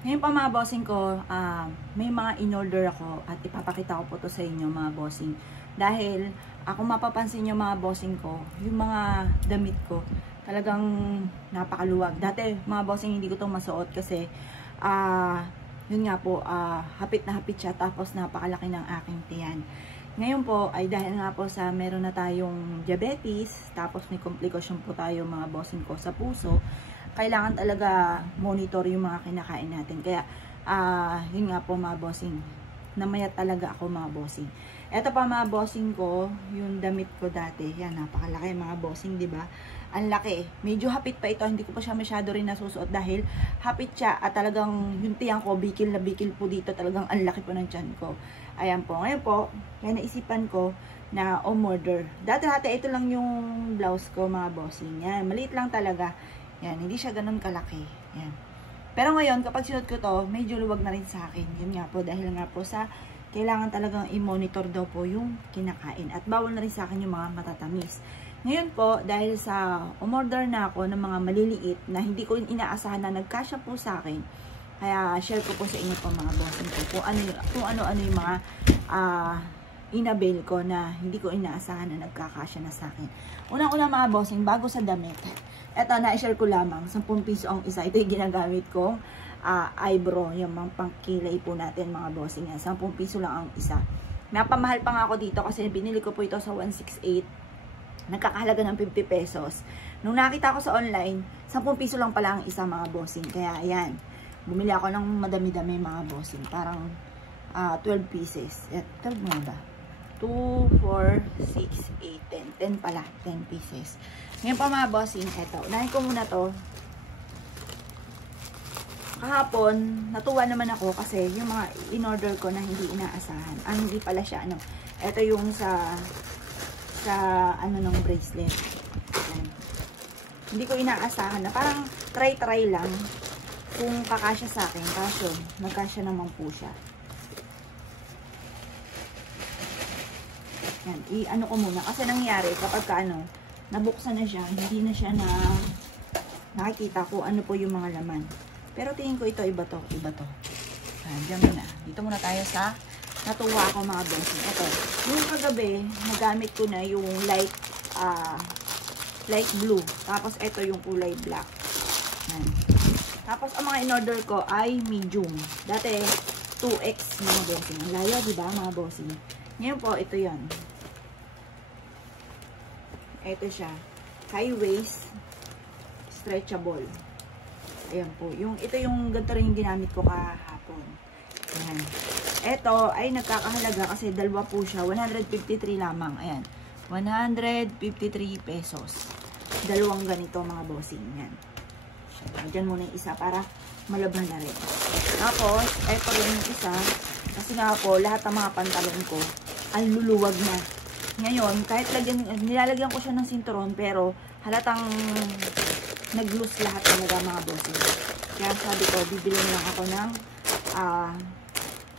Ngayon pa mga bossing ko, may mga in-order ako at ipapakita ko po to sa inyo mga bossing. Dahil kung mapapansin nyo mga bossing ko, yung mga damit ko talagang napakaluwag. Dati mga bossing hindi ko to masuot kasi yun nga po, hapit na hapit siya tapos napakalaki ng aking tiyan. Ngayon po ay dahil nga po sa meron na tayong diabetes, tapos may komplikasyon po tayo mga bossing ko sa puso, kailangan talaga monitor yung mga kinakain natin. Kaya, yun nga po mga bossing, namayat talaga ako mga bossing. Eto pa mga bossing ko, yung damit ko dati, yan, napakalaki mga bossing, di ba? Ang laki. Medyo hapit pa ito, hindi ko pa siya masyado rin nasusuot dahil hapit siya at talagang yung tiyan ko, bikil na bikil po dito, talagang ang laki po ng tiyan ko. Ayan po. Ngayon po, kaya naisipan ko na umorder. Dati ito lang yung blouse ko mga bossing. Yan, maliit lang talaga. Yan, hindi siya ganun kalaki. Yan. Pero ngayon, kapag sinuot ko to, medyo luwag na rin sa akin. Yun nga po, dahil nga po sa kailangan talagang i-monitor daw po yung kinakain. At bawal na rin sa akin yung mga matatamis. Ngayon po, dahil sa umorder na ako ng mga maliliit na hindi ko inaasahan na nagkasya po sa akin, kaya share ko po sa inyo po mga bossing ko kung ano-ano yung mga inabil ko na hindi ko inaasahan na nagkakasya na sa akin. Unang-una mga bossing, bago sa damit, eto na-share ko lamang, 10 piso ang isa. Ito yung ginagamit kong eyebrow, yung mga pangkilay po natin mga bossing. 10 piso lang ang isa. Napamahal pa nga ako dito kasi binili ko po ito sa 168. Nagkakahalaga ng 50 pesos. Nung nakita ko sa online, 10 piso lang pala ang isa mga bossing. Kaya ayan, bumili ako ng madami-dami mga bossing. Parang 12 pieces. 12 mga ba? 2, 4, 6, 8, 10. 10 pala. 10 pieces. Ngayon pa mga bossing, eto. Unahin ko muna to. Kahapon, natuwa naman ako kasi yung mga in-order ko na hindi inaasahan. Hindi pala siya, ano. Eto yung sa ano ng bracelet. Ayan. Hindi ko inaasahan na parang try lang kung kakasya sa akin. Kaso, nagkasya naman po siya. Yan, i-ano ko muna. Kasi nangyari, kapag ka nabuksan na siya, hindi na siya nakikita ko ano po yung mga laman. Pero tingin ko ito, iba to. Yan, dyan muna. Dito muna tayo sa natuwa ako mga bossing. Ito, yung kagabi, nagamit ko na yung light blue. Tapos ito yung kulay black. Yan. Tapos ang mga in-order ko ay medium. Dati 2X mga bossing. Ang layo, diba mga bossing? Ngayon po, ito yon. Ito siya. High waist, stretchable. Ayan po. Ito yung ganito rin yung ginamit ko kahapon. Ayan. Ito ay nagkakahalaga kasi dalawa po siya. 153 lamang. Ayan. 153 pesos. Dalawang ganito mga bossing. Ayan. Diyan muna yung isa para malabhan na rin. Tapos, ito rin yung isa. Kasi nga po, lahat ng mga pantalon ko ang luluwag na. Ngayon, kahit nilalagyan ko siya ng sinturon, pero halatang nag-loose lahat talaga mga bossing. Kaya sabi ko, bibili lang ako ng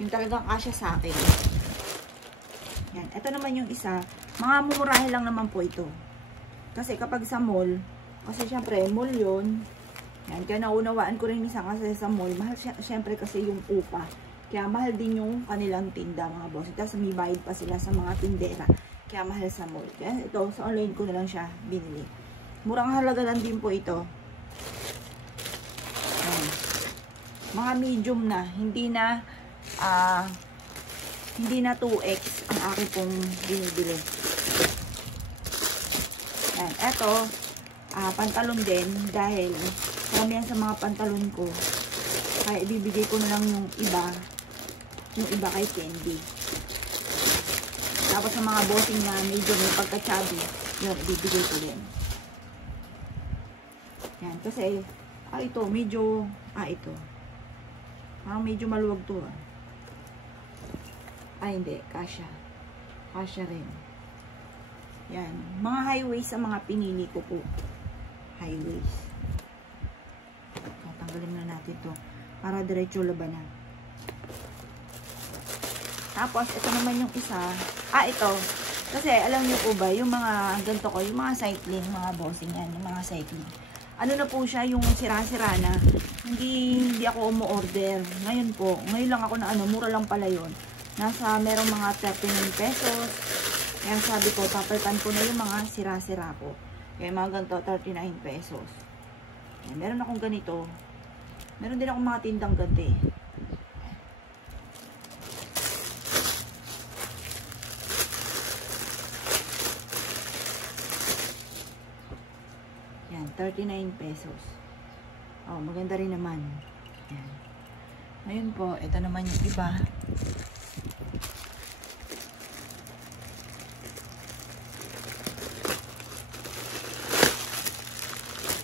yung talagang kasya sa akin. Yan. Ito naman yung isa. Mga mumurahin lang naman po ito. Kasi kapag sa mall, kasi syempre, mall yun. Yan. Kaya naunawaan ko rin minsan kasi sa mall, mahal syempre kasi yung upa. Kaya mahal din yung kanilang tinda mga boss. Tapos may bayad pa sila sa mga tindera. Kaya mahal sa mall. Kaya ito, sa online ko na lang siya binili. Murang halaga lang din po ito. Yan. Mga medium na. Hindi na 2X ang aking pong binibili. Yan. Ito, pantalon din dahil karamihan sa mga pantalon ko kaya ibibigay ko na lang yung iba kay Candy. Tapos sa mga bossing na medyo may pagka-chubby, yun, ibibigay ko din. Yan, kasi ito, medyo ito. Medyo maluwag to. Hindi, kasya. Kasya rin. Yan, mga high waist ang mga pinili ko po. High waist. Tanggalin na natin to para diretso labanan. Tapos, ito naman yung isa. Ito. Kasi, alam niyo po ba, yung mga ganito ko, yung mga cycling, mga bossing yan, yung mga cycling. ano na po siya, yung sira-sira na. Hindi ako umu-order. Ngayon lang ako na mura lang pala yun. Merong mga 39 pesos. Kaya sabi ko, papalitan ko na yung mga sira-sira ko. Kaya mga ganito, 39 pesos. Ayan, meron akong ganito. Meron din akong mga tindang ganito eh. Yan, 39 pesos. Oh, maganda rin naman. Yan. Ngayon po, ito naman yung iba.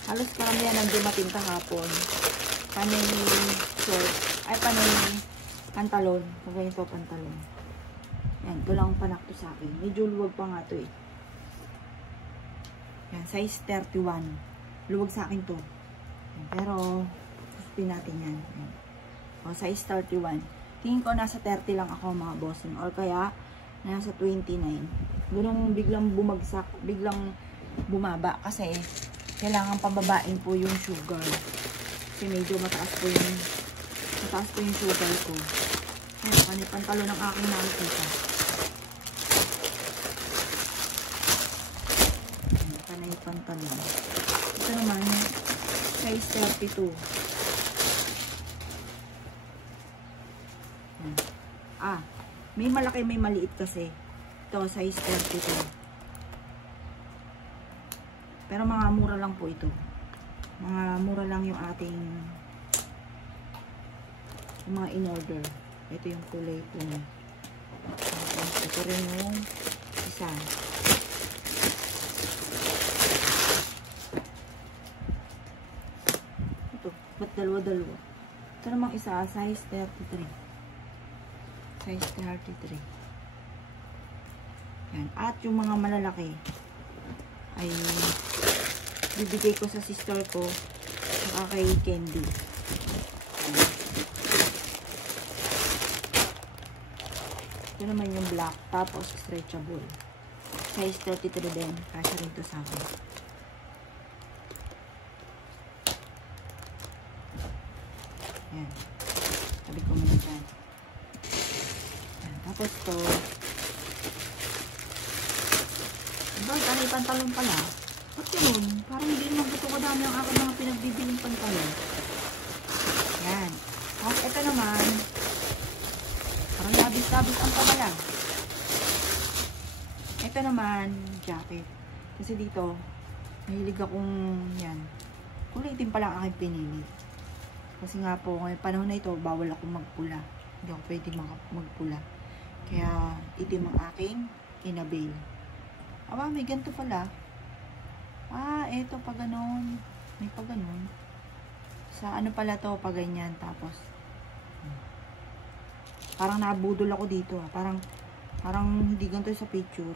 Halos karamihan ang dumating kahapon. Panay short. Panay pantalon. Kung ganito pantalon. Yan, ito lang panakto sa akin. Medyo luwag pa nga ito eh. Yan, size 31. Luwag sa akin to. Yan, pero, gustuin natin yan. Yan. O, size 31. Tingin ko nasa 30 lang ako mga bossing. Or kaya, nasa 29. Ganun biglang bumagsak. Biglang bumaba. Kasi, kailangan pababain po yung sugar. Kasi medyo mataas po yung sugar ko. Ayan, panay pantalo ng aking nakikita. Ayan, panay pantalo. Ito naman, size 32. Ayan. May malaki, may maliit kasi. Ito, size 32. Pero mga mura lang po ito. Mga mura lang yung ating mga in-order. Ito yung kulay po niya. Ito rin yung isa. Ito. Ba't dalawa-dalawa? Ito namang isa, size 33. Size 33. Yan. At yung mga malalaki ay bibigay ko sa sister ko saka kay Candy. Ito naman yung black tapos stretchable. Size 33 din. Kasya rin to sa akin. Yan. Sabi ko muna dyan. Yan. Tapos to. Ano yung pantalon pala? Ba't yun? Parang hindi naman gusto ko dami ang aking mga pinagbibiling pantalon. Yan. Tapos ito naman, parang labis-labis ang pabala. Ito naman, jacket. Kasi dito, mahilig akong yan. Kulay itim pala ang aking pinili. Kasi nga po, ngayong panahon na ito, bawal akong magpula. Hindi ako pwede magpula. Kaya, itim ang aking inabil. Aba, may ganito pala. Eto pa ganon. May pa ganon. Sa ano pala to, pa ganyan. Tapos, parang nabudol ako dito. Parang hindi ganito sa picture.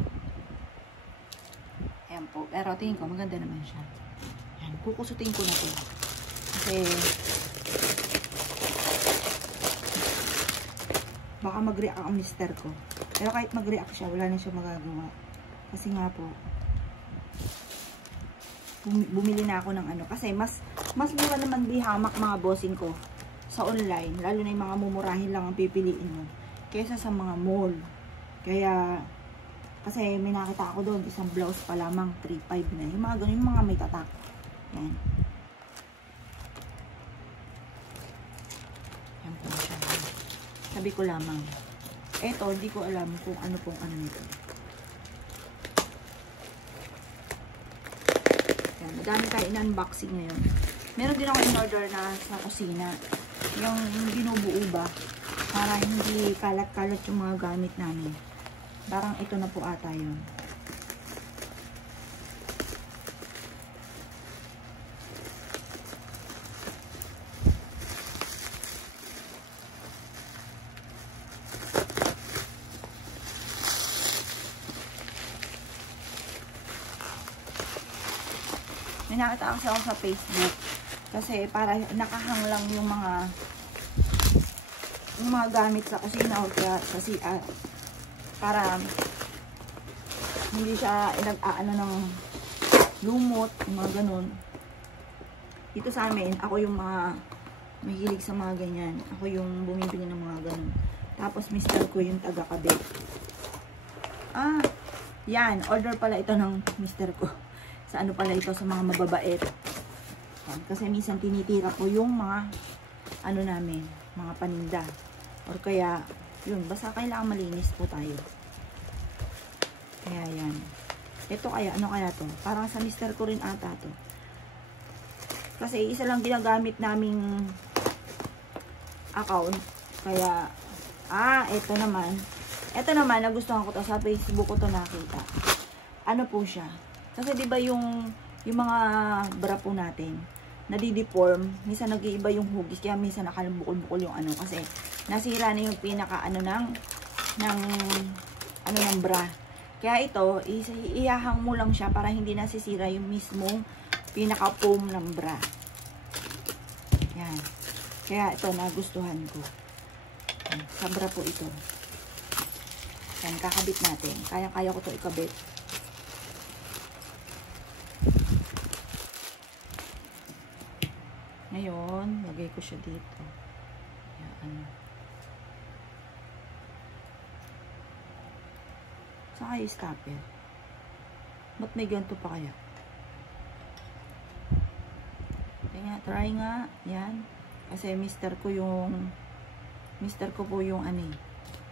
Ayan po. Pero tingin ko, maganda naman siya. Ayan, kukusutin ko na to. Kasi, baka mag-react ang mister ko. Pero kahit mag-react siya, wala na siya magagawa. Kasi nga po, bumili na ako ng ano. Kasi mas mura naman hamak mga bossing ko sa online. Lalo na yung mga mumurahin lang ang pipiliin mo. Kesa sa mga mall. Kaya, kasi may nakita ako doon, isang blouse pa lamang, 3.5 na. Yung mga ganun, yung mga may tatak. Yan. Yan po siya. Sabi ko lamang. Eto, hindi ko alam kung ano pong ano nito. Madami tayo in-unboxing ngayon. Meron din ako in-order na sa kusina. Yung binubuo ba? Para hindi kalat-kalat yung mga gamit namin. Parang ito na po ata yun. May nakita kasi ako sa Facebook. Kasi para nakahang lang yung mga gamit sa kusina o sa CR. Para hindi siya nag-aano ng lumot, mga ganun. dito sa amin, ako yung mga mahilig sa mga ganyan. Ako yung bumibili ng mga ganun. Tapos, mister ko yung taga-kabit. Yan. Order pala ito ng mister ko. Sa ano pala ito, sa mga mababait. Yan. Kasi minsan tinitira ko yung mga, ano namin, mga paninda. Or kaya, yun, basta kailangan malinis po tayo. Kaya yan. Ito kaya, ano kaya to? Parang sa mister ko rin ata to. Kasi isa lang ginagamit naming account. Kaya, ito naman. Ito naman, nagustuhan ko to. Sa Facebook ko to nakita. Ano po siya? Kasi diba yung mga bra po natin, nadideform. Minsan nag-iiba yung hugis. Kaya minsan nakalubukol-bukol yung ano. Kasi nasira na yung pinaka ano ng bra. Kaya ito, ihahang mo lang siya para hindi nasisira yung mismong pinaka-foam ng bra. Yan. Kaya ito, nagustuhan ko. Sa bra po ito. Yan, kakabit natin. Kaya-kaya ko ito ikabit. Ngayon, lagay ko siya dito. Yan. Saka yung stopper. Ba't may ganito pa kaya? Try nga. Yan. Kasi mister ko po yung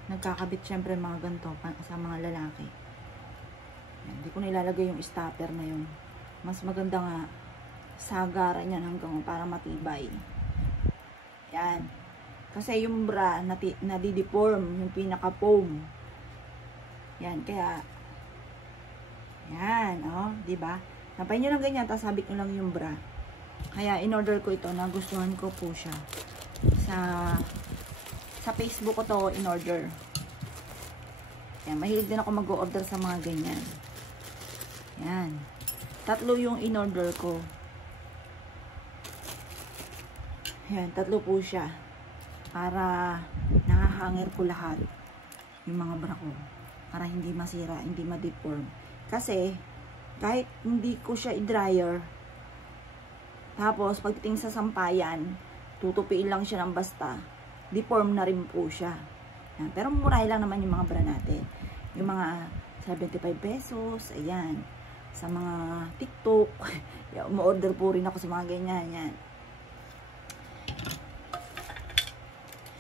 nagkakabit syempre mga ganito sa mga lalaki. Yan. Hindi ko nilalagay yung stopper na yun. Mas maganda nga sagaran yan hanggang para matibay. Yan. Kasi yung bra nadideform yung pinaka-foam. Yan. Kaya yan. Diba? Napay nyo lang ganyan. Tapos sabit nyo lang yung bra. Kaya in-order ko ito, nagustuhan ko po siya. Sa Facebook ko to in-order. Yan, mahilig din ako mag-o-order sa mga ganyan. Yan. 3 yung in-order ko. Yan, 3 po siya. Para nakahanger ko lahat yung mga bra ko. Para hindi masira, hindi ma-deform. Kasi, kahit hindi ko siya i-dryer, tapos, pagdating sa sampayan, tutupiin lang siya ng basta. Deform na rin po siya. Yan. Pero murahe lang naman yung mga bra natin. Yung mga 75 pesos, ayan. Sa mga TikTok, ma-order po rin ako sa mga ganyan. Yan.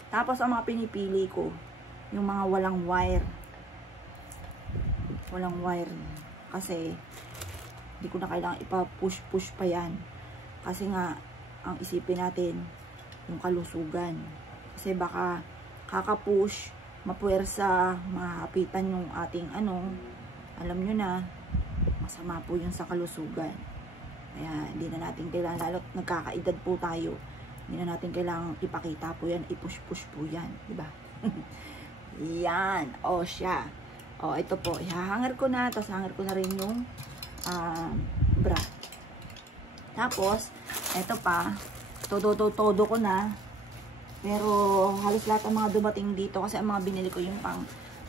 Tapos, ang mga pinipili ko, yung mga walang wire. Walang wire. Kasi, hindi ko na kailangan ipa-push-push pa yan. Kasi nga, ang isipin natin, yung kalusugan. Kasi baka kaka-push, mapuwersa, mahapitan yung ating alam nyo na, masama po yun sa kalusugan. Kaya hindi na natin kailangan, lalo't nagkakaedad po tayo, hindi na natin kailangan ipakita po yan, ipush-push po yan. Diba? Yan. Siya. Ito po. Ihahanger ko na, tapos hanger ko na rin yung bra. Tapos, eto pa, todo ko na. Pero, halos lahat ang mga dumating dito kasi ang mga binili ko yung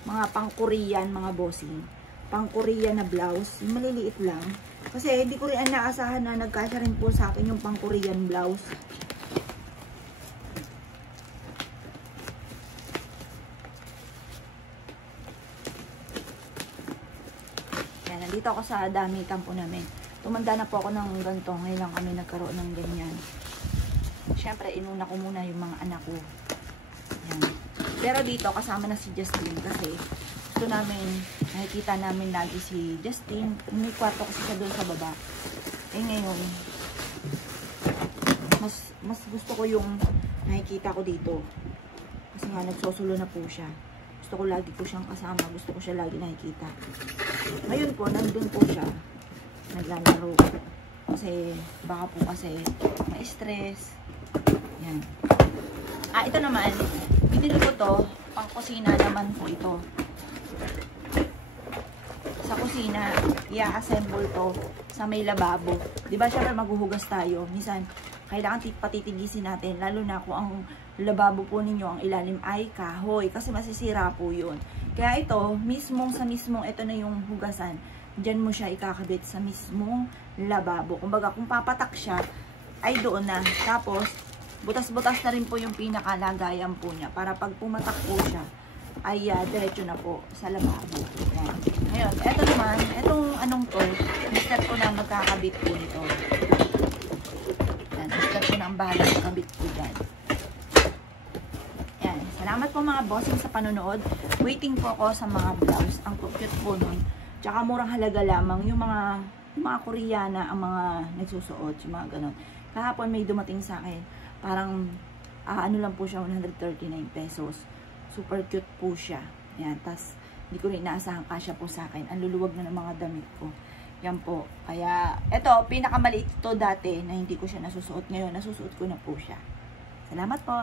mga pang-Korean, mga bossing. Pang-Korean na blouse. Yung maliliit lang. Kasi, hindi ko rin naasahan na nagkasya rin po sa akin yung pang-Korean blouse. Yan, nandito ako sa dami kampo namin. Tumanda na po ako ng ganito. Ngayon lang kami nagkaroon ng ganyan. Siyempre, inuna ko muna yung mga anak ko. Yan. Pero dito, kasama na si Justin kasi gusto namin, nakikita namin lagi si Justin. May kwarto kasi siya doon sa baba. Ngayon, mas gusto ko yung nakikita ko dito. Kasi nga, nagsosulo na po siya. Gusto ko lagi ko siyang kasama. Gusto ko siya lagi nakikita. Ngayon po, nandun po siya. Naglalaro. Kasi, baka po kasi ma-stress. Yan. Ito naman, binili ko to, pang kusina naman po ito. Sa kusina, i-assemble to sa may lababo. Diba syempre maghuhugas tayo. Minsan, kailangan patitigisin natin. Lalo na kung ang lababo po ninyo, ang ilalim ay kahoy. Kasi masisira po yun. Kaya ito, ito na yung hugasan. Diyan mo siya ikakabit sa mismong lababo. Kumbaga, kung papatak siya, ay doon na. Tapos, butas-butas na rin po yung pinakalagayan po niya. Para pag pumatak po siya, ay diretso na po sa lababo. Yan. Ngayon, eto naman, etong anong to, mister ko na magkakabit po nito. Yan, mister ko na ang bahala magkabit po dyan. Yan. Salamat po mga bossing sa panonood. Waiting po ako sa mga blouse. Ang cute po nun. Tsaka murang halaga lamang yung mga Koreana ang mga nagsusuot, yung mga ganon. Kahapon may dumating sa akin, parang ano lang po siya, 139 pesos. Super cute po siya. Yan, tas hindi ko rin inaasahan kasya po sa akin. Ang luluwag na ng mga damit ko. Yan po. Kaya, eto, pinakamaliit to dati na hindi ko siya nasusuot. Ngayon, nasusuot ko na po siya. Salamat po.